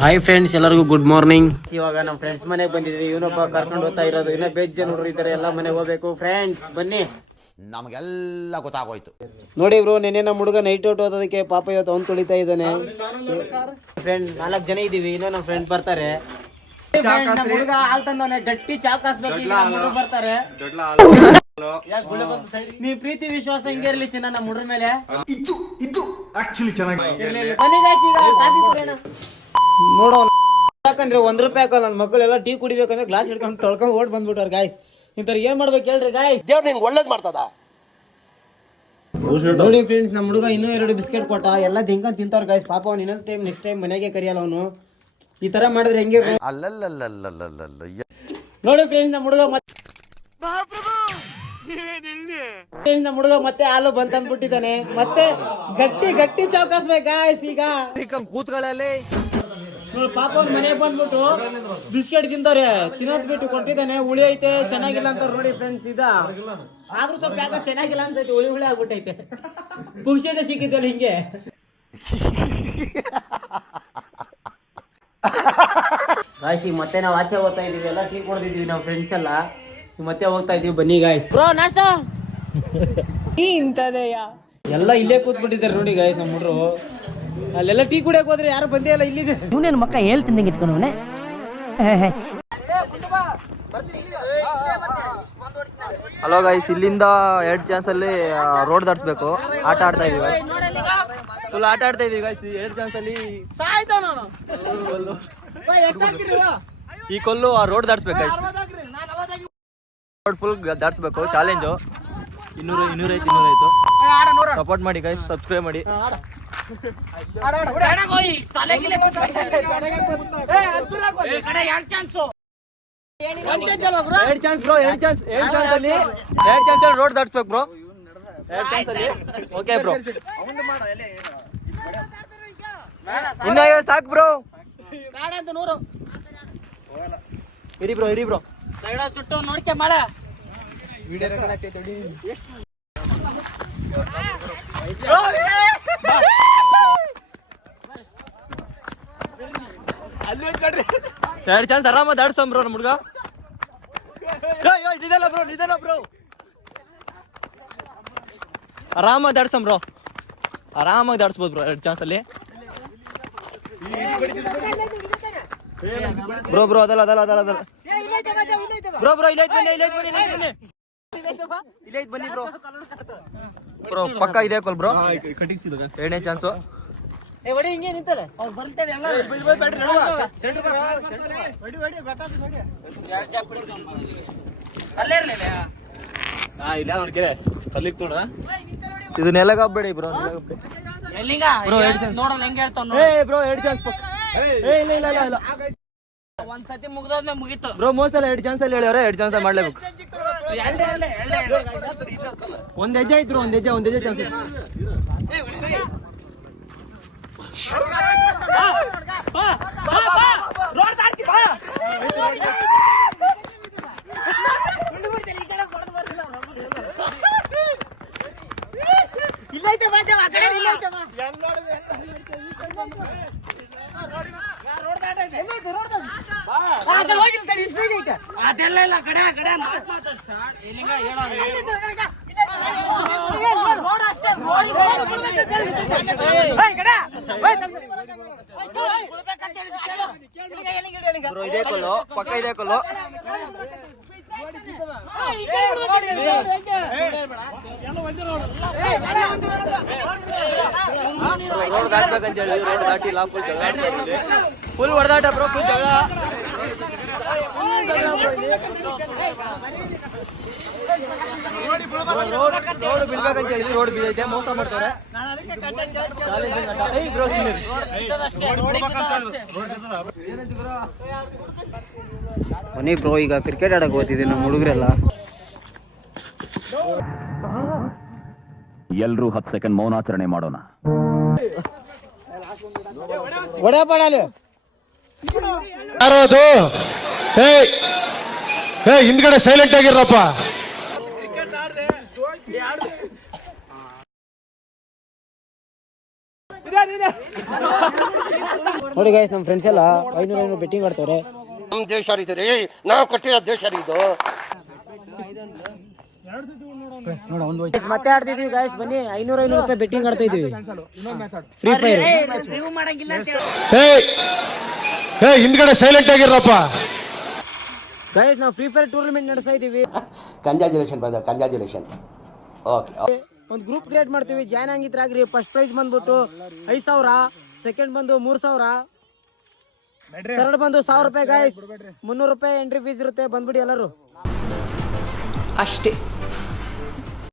Hi friends, ಎಲ್ಲರಿಗೂ good morning. ಇವಾಗ ನಮ್ಮ ಫ್ರೆಂಡ್ಸ್ ಮನೆಗೆ ಬಂದಿದ್ವಿ. ಇವನೊಬ್ಬ ಕರ್ಕೊಂಡು ಹೋಗ್ತಾ ಇರೋದು. ಇನ್ನೂ ಬೇಜ್ ಜನ ಹುಡುಗರು ಇದ್ದಾರೆ, ಎಲ್ಲ ಮನೆಗೆ ಹೋಗ್ಬೇಕು. ಫ್ರೆಂಡ್ಸ್ ಬನ್ನಿ, ನಮಗೆಲ್ಲ ಗೊತ್ತಾಗೋಯ್ತು. ನೋಡಿ ಬ್ರೋ, ನೆನ್ನೆ ನಮ್ಮ ಹುಡುಗ ನೈಟ್ ಔಟ್ ಓದೋದಕ್ಕೆ ಪಾಪ ಇವತ್ತು ಅವ್ನು ತುಳಿತಾ ಇದ್ದಾನೆ. ಫ್ರೆಂಡ್ 4 ಜನ ಇದೀವಿ, ಇನ್ನೂ ನಮ್ಮ ಫ್ರೆಂಡ್ ಬರ್ತಾರೆ. ಹುಡುಗ ಹಾಲ್ ತಂದವನೆ, ಗಟ್ಟಿ ಚಾ ಕಾಸ್ಬೇಕು, ಬರ್ತಾರೆ. ನೀ ಪ್ರೀತಿ ವಿಶ್ವಾಸ ಹಿಂಗೆ ಇರ್ಲಿ ಚಿನ್ನ ನಮ್ಮ ಹುಡುಗ್ರ ಮೇಲೆ. ನೋಡೋ ಯಾಕಂದ್ರೆ ₹1 ಹಾಕಲ್ಲ. ನನ್ನ ಮಕ್ಕಳೆಲ್ಲ ಟೀ ಕುಡಿಬೇಕಂದ್ರೆ ಗ್ಲಾಸ್ ಹಿಡ್ಕೊಂಡು ತೊಳ್ಕೊಂಡು ಓಡ್ ಬಂದ್ಬಿಟ್ಟಾರ. ಗಾಯ್ಸ್ ಇಂಥವ್ರು ಏನ್ ಮಾಡ್ಬೇಕು ಹೇಳ್ರಿ ಗಾಯ್ಸ್? ದೇವ್ರು ನಿಂಗೆ ಒಳ್ಳೇದ್ ಮಾಡ್ತದ. ನೋಡಿ ಫ್ರೆಂಡ್ಸ್, ನಮ್ಮ ಹುಡುಗ ಇನ್ನೂ 2 ಬಿಸ್ಕೆಟ್ ಕೊಟ್ಟ, ಎಲ್ಲ ದಿಂಕ ತಿಂತಾರ ಗಾಯ್ಸ್. ಪಾಪ ಅವ್ನು ಇನ್ನೊಂದು ಟೈಮ್ ನೆಕ್ಸ್ಟ್ ಟೈಮ್ ಮನೆಗೆ ಕರಿಯಲ್ಲ ಅವನು. ಈ ತರ ಮಾಡಿದ್ರೆ ಹೆಂಗೆ? ನೋಡಿ ಫ್ರೆಂಡ್ಸ್, ನಮ್ಮ ಹುಡುಗ ಮತ್ತೆ ಹಾಲು ಬಂತಂದ್ಬಿಟ್ಟಿದ್ದಾನೆ. ಮತ್ತೆ ಗಟ್ಟಿ ಗಟ್ಟಿ ಚೌಕಾಸ್ಬೇಕು ಗಾಯ್ಸ್. ಈಗ ಕೂತ್ಗಳಲ್ಲಿ ನೋಡಿ ಪಾಪ ಅವ್ನ ಮನೆಗೆ ಬಂದ್ಬಿಟ್ಟು ಬಿಸ್ಕೆಟ್ ತಿಂತಾರೆ, ತಿನ್ನೋದ್ ಬಿಟ್ಟು ಕೊಟ್ಟಿದ್ದಾನೆ. ಹುಳಿ ಐತೆ, ಚೆನ್ನಾಗಿಲ್ಲ ಅಂತಾರೆ ನೋಡಿ ಫ್ರೆಂಡ್ಸ್. ಆದ್ರೂ ಸ್ವಲ್ಪ ಯಾಕೆ ಚೆನ್ನಾಗಿಲ್ಲ ಅನ್ಸೈತೆ, ಹುಳಿ ಆಗ್ಬಿಟ್ಟೈತೆ. ಪುಕ್ಷೇಟ ಸಿಕ್ಕಿದ್ದಲ್ಲ ಹಿಂಗೆ. ಗಾಯ್ಸ್ ಈಗ ಮತ್ತೆ ನಾವು ಆಚೆ ಹೋಗ್ತಾ ಇದೀವಿ, ಎಲ್ಲ ಟೀ ಕೊಡ್ತಿದೀವಿ ನಾವು ಫ್ರೆಂಡ್ಸ್ ಎಲ್ಲ. ಮತ್ತೆ ಹೋಗ್ತಾ ಇದೀವಿ, ಬನ್ನಿ ಗಾಯ್ಸ್. ಬ್ರೋ ನಾಷ್ಟ ಎಲ್ಲ ಇಲ್ಲೇ ಕೂತ್ಬಿಟ್ಟಿದ್ದಾರೆ ನೋಡಿ ಗಾಯ್ಸ್. ನಮ್ಮ ಹುಡ್ರು ಅಲ್ಲೆಲ್ಲ ಟೀ ಕುಡಿಯಕ್ ಹೋದ್ರೆ ಯಾರು ಬಂದೇ ಇಲ್ಲ. ಇಲ್ಲಿದೆ ಇವನೇನು ಮಕ್ಕ ಹೇಳ್ತಿಂದಂಗೆ ಇಟ್ಕೊಂಡವನೆ. ಹಲೋ ಗೈಸ್, ಇಲ್ಲಿಂದ 2 ಚಾನ್ಸ್ ಅಲ್ಲಿ ರೋಡ್ ದಾಟ್ಸ್ಬೇಕು. ಆಟ ಆಡ್ತಾ ಇದೀವಿ, ಫುಲ್ ಆಟ ಆಡ್ತಾ ಇದೀವಿ ಗೈಸ್. 2 ಚಾನ್ಸ್ ಅಲ್ಲಿ ಈ ಕೊಲ್ಲು ಆ ರೋಡ್ ದಾಟ್ಸ್ಬೇಕು ಗೈಸ್. ರೋಡ್ ಫುಲ್ ದಾಟ್ಸ್ಬೇಕು. ಚಾಲೆಂಜು 200 ಆಯ್ತು. ಸಪೋರ್ಟ್ ಮಾಡಿ ಗೈಸ್, ಸಬ್ಸ್ಕ್ರೈಬ್ ಮಾಡಿ. ರೋಡ್ ದಾಟ್ಸ್ಬೇಕು ಬ್ರೋ. ಓಕೆ ಬ್ರೋ, ಇನ್ನ ಸಾಕು ಬ್ರೋ. ಇರಿ ಬ್ರೋ ಚುಟ್ಟು ನೋಡ್ಕೆ ಮಾಡ. ಎರಡು ಚಾನ್ಸ್ ಆರಾಮ ದಾಡ್ಸಮ್ ಬ್ರೋ. ನಮ್ಮ ಹುಡುಗ ನಿಧಾನ ಬ್ರೋ, ಆರಾಮಾಗಿ ದಾಡ್ಸಮ್ ಬ್ರೋ. ಆರಾಮಾಗಿ ದಾಡ್ಸ್ಬೋದು ಬ್ರೋ 2 ಚಾನ್ಸ್ ಅಲ್ಲಿ. ಬ್ರೋ ಅದಲ್ಲ ಬ್ರೋ ಇಲ್ಲೈತ್ ಬನ್ನಿ ಬ್ರೋ. ಪಕ್ಕ ಇದೆ ಕೊಲ್ ಬ್ರೋ. 2ನೇ ಚಾನ್ಸು. ಹಿಂಗೆ ನಿಂತಲ್ಲ ಅವ್ರು ಬರ್ತಾರೆ ಎಲ್ಲ. ಇದು ನೆಲಗಾಗ್ಬೇಡಿ ಬ್ರೋ. ನೋಡೋಣ ಹೆಂಗೆ ಹೇಳ್ತಾವ ಬ್ರೋ 2 ಚಾನ್ಸ್ ಪಕ್ಕ. ಇಲ್ಲ ಒಂದ್ಸತಿ ಮುಗ್ದೋದ್ಮೇಲೆ ಮುಗೀತು ಬ್ರೋ. ಮೋಸಲ್ಲ 2 ಚಾನ್ಸ್ ಅಲ್ಲಿ ಹೇಳ್ಯಾರ, 2 ಚಾನ್ಸ್ ಮಾಡ್ಲೇಬೇಕು. ಒಂದ್ ಹೆಜ್ಜೆ ಐತ್ರು, ಒಂದ್ ಹೆಜ್ಜೆ ಚಾನ್ಸ್. ಅದೆಲ್ಲ ಇಲ್ಲ ಕಡೆ ಇದೇ ಕೊಲ್ಲು, ಪಕ್ಕ ಇದೆ ಕೊಲ್ಲು. ರೋಡ್ ದಾಟ್ಬೇಕಂತ ಹೇಳಿ ರೋಡ್ ದಾಟಿಲ್ಲ. ಫುಲ್ ಹೊಡೆದಾಟ ಬ್ರೋ, ಫುಲ್ ಜಗಳ. ರೋಡ್ ಬೀಳ್ಬೇಕಂತ ಹೇಳಿದ್ವಿ, ರೋಡ್ ಬೀಳೈತೆ. ಮೋಸ ಮಾಡ್ತಾರೆ ಬ್ರೋ. ಬನ್ನಿ ಬ್ರೋ, ಈಗ ಕ್ರಿಕೆಟ್ ಆಡಕ್ ಹೋಗ್ತಿದ್ದೆ ನಮ್ಮ ಹುಡುಗರೆಲ್ಲ. ಎಲ್ರೂ 10 ಸೆಕೆಂಡ್ ಮೌನಾಚರಣೆ ಮಾಡೋಣ. ಯಾರೋದು? ಹಿಂದ್ಗಡೆ ಸೈಲೆಂಟ್ ಆಗಿರಪ್ಪ. ನೋಡಿ ಗೈಸ್ ನಮ್ಮ ಫ್ರೆಂಡ್ಸ್ ಎಲ್ಲ 500 ಬೆಟ್ಟಿಂಗ್ ಆಡ್ತಾರೆ. ನಮ್ಮ ದೇಶ ರೀ ನಾವು ಕಟ್ಟಿರೋ ದೇಶ ಇದು. ಮತ್ತೆ ಆಡ್ತಿದೀವಿ ಗೈಸ್, ಬನ್ನಿ 500 ರೂಪಾಯಿ ಬೆಟ್ಟಿಂಗ್ ಆಡ್ತಾ ಇದೀವಿ ಫ್ರೀ ಫೈರ್. ಏ ಹಿಂದ್ಗಡೆ ಸೈಲೆಂಟ್ ಆಗಿರಪ್ಪ. ಗೈಸ್ ನಾವು ಫ್ರೀ ಫೈರ್ ಟೂರ್ನಮೆಂಟ್ ನಡೆಸ್ತಾ ಇದೀವಿ. Congratulation brother, congratulation. ಓಕೆ, ಒಂದು ಗ್ರೂಪ್ ಕ್ರಿಯೇಟ್ ಮಾಡ್ತೀವಿ, ಜಾಯ್ನ್ ಆಗಿದ್ರಾಗ್ರಿ. ಫಸ್ಟ್ ಪ್ರೈಸ್ ಬಂದ್ಬಿಟ್ಟು 5,000, ಸೆಕೆಂಡ್ ಬಂದು 3,000, ಥರ್ಡ್ ಬಂದು 1,000 ರೂಪಾಯಿ ಗೈಸ್. 300 ರೂಪಾಯಿ ಎಂಟ್ರಿ ಫೀಸ್ ಇರುತ್ತೆ, ಬಂದ್ಬಿಡಿ ಎಲ್ಲರೂ. ಅಷ್ಟೇ.